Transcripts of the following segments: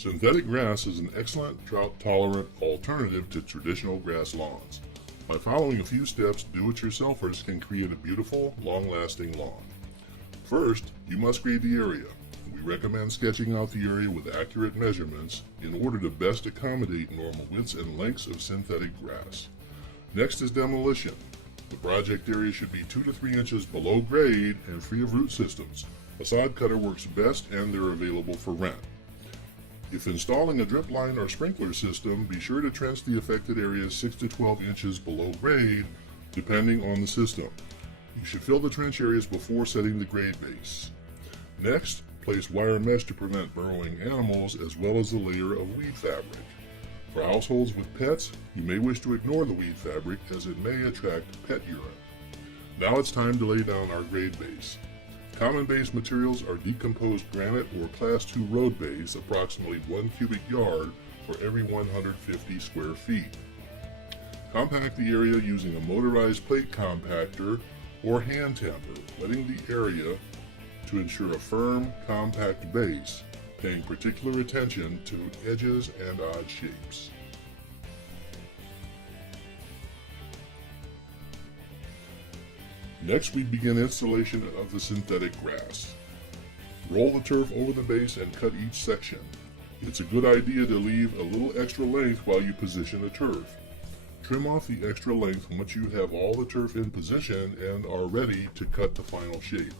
Synthetic grass is an excellent drought-tolerant alternative to traditional grass lawns. By following a few steps, do-it-yourselfers can create a beautiful, long-lasting lawn. First, you must grade the area. We recommend sketching out the area with accurate measurements in order to best accommodate normal widths and lengths of synthetic grass. Next is demolition. The project area should be 2 to 3 inches below grade and free of root systems. A sod cutter works best and they're available for rent. If installing a drip line or sprinkler system, be sure to trench the affected area 6 to 12 inches below grade, depending on the system. You should fill the trench areas before setting the grade base. Next, place wire mesh to prevent burrowing animals as well as a layer of weed fabric. For households with pets, you may wish to ignore the weed fabric as it may attract pet urine. Now it's time to lay down our grade base. Common base materials are decomposed granite or Class II road base, approximately 1 cubic yard for every 150 square feet. Compact the area using a motorized plate compactor or hand tamper, wetting the area to ensure a firm, compact base, paying particular attention to edges and odd shapes. Next, we begin installation of the synthetic grass. Roll the turf over the base and cut each section. It's a good idea to leave a little extra length while you position the turf. Trim off the extra length once you have all the turf in position and are ready to cut the final shape.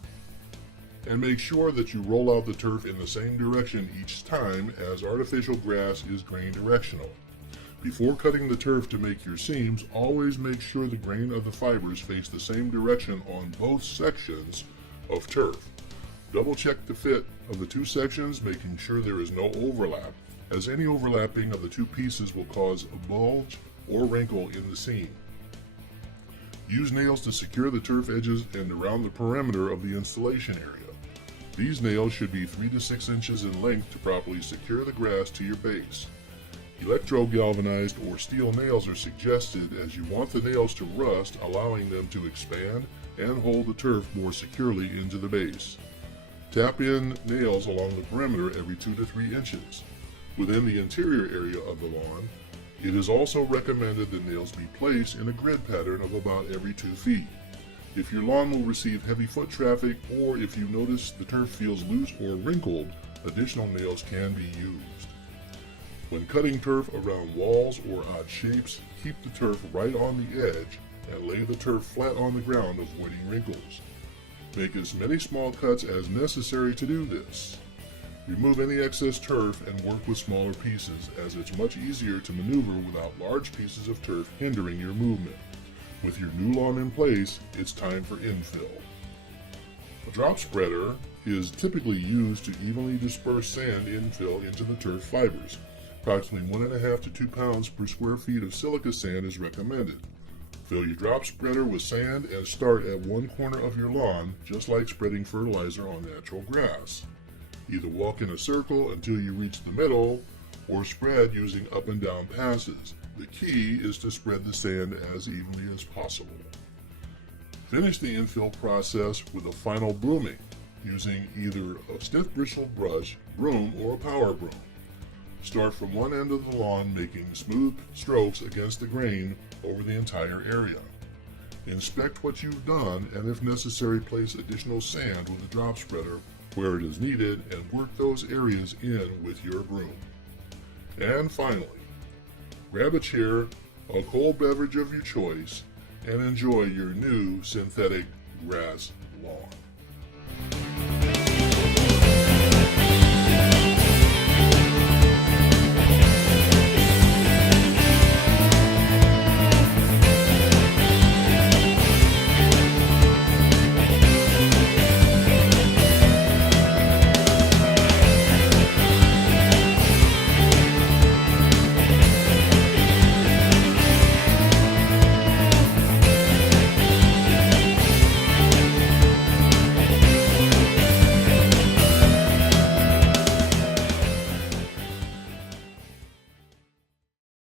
And make sure that you roll out the turf in the same direction each time, as artificial grass is grain directional. Before cutting the turf to make your seams, always make sure the grain of the fibers face the same direction on both sections of turf. Double check the fit of the two sections, making sure there is no overlap, as any overlapping of the two pieces will cause a bulge or wrinkle in the seam. Use nails to secure the turf edges and around the perimeter of the installation area. These nails should be 3 to 6 inches in length to properly secure the grass to your base. Electro-galvanized or steel nails are suggested as you want the nails to rust, allowing them to expand and hold the turf more securely into the base. Tap in nails along the perimeter every 2 to 3 inches. Within the interior area of the lawn, it is also recommended that nails be placed in a grid pattern of about every 2 feet. If your lawn will receive heavy foot traffic, or if you notice the turf feels loose or wrinkled, additional nails can be used. When cutting turf around walls or odd shapes, keep the turf right on the edge and lay the turf flat on the ground, avoiding wrinkles. Make as many small cuts as necessary to do this. Remove any excess turf and work with smaller pieces, as it's much easier to maneuver without large pieces of turf hindering your movement. With your new lawn in place, it's time for infill. A drop spreader is typically used to evenly disperse sand infill into the turf fibers. Approximately 1.5 to 2 pounds per square feet of silica sand is recommended. Fill your drop spreader with sand and start at one corner of your lawn, just like spreading fertilizer on natural grass. Either walk in a circle until you reach the middle, or spread using up and down passes. The key is to spread the sand as evenly as possible. Finish the infill process with a final brooming, using either a stiff bristle brush, broom, or a power broom. Start from one end of the lawn, making smooth strokes against the grain over the entire area. Inspect what you've done, and if necessary, place additional sand with a drop spreader where it is needed and work those areas in with your broom. And finally, grab a chair, a cold beverage of your choice, and enjoy your new synthetic grass lawn.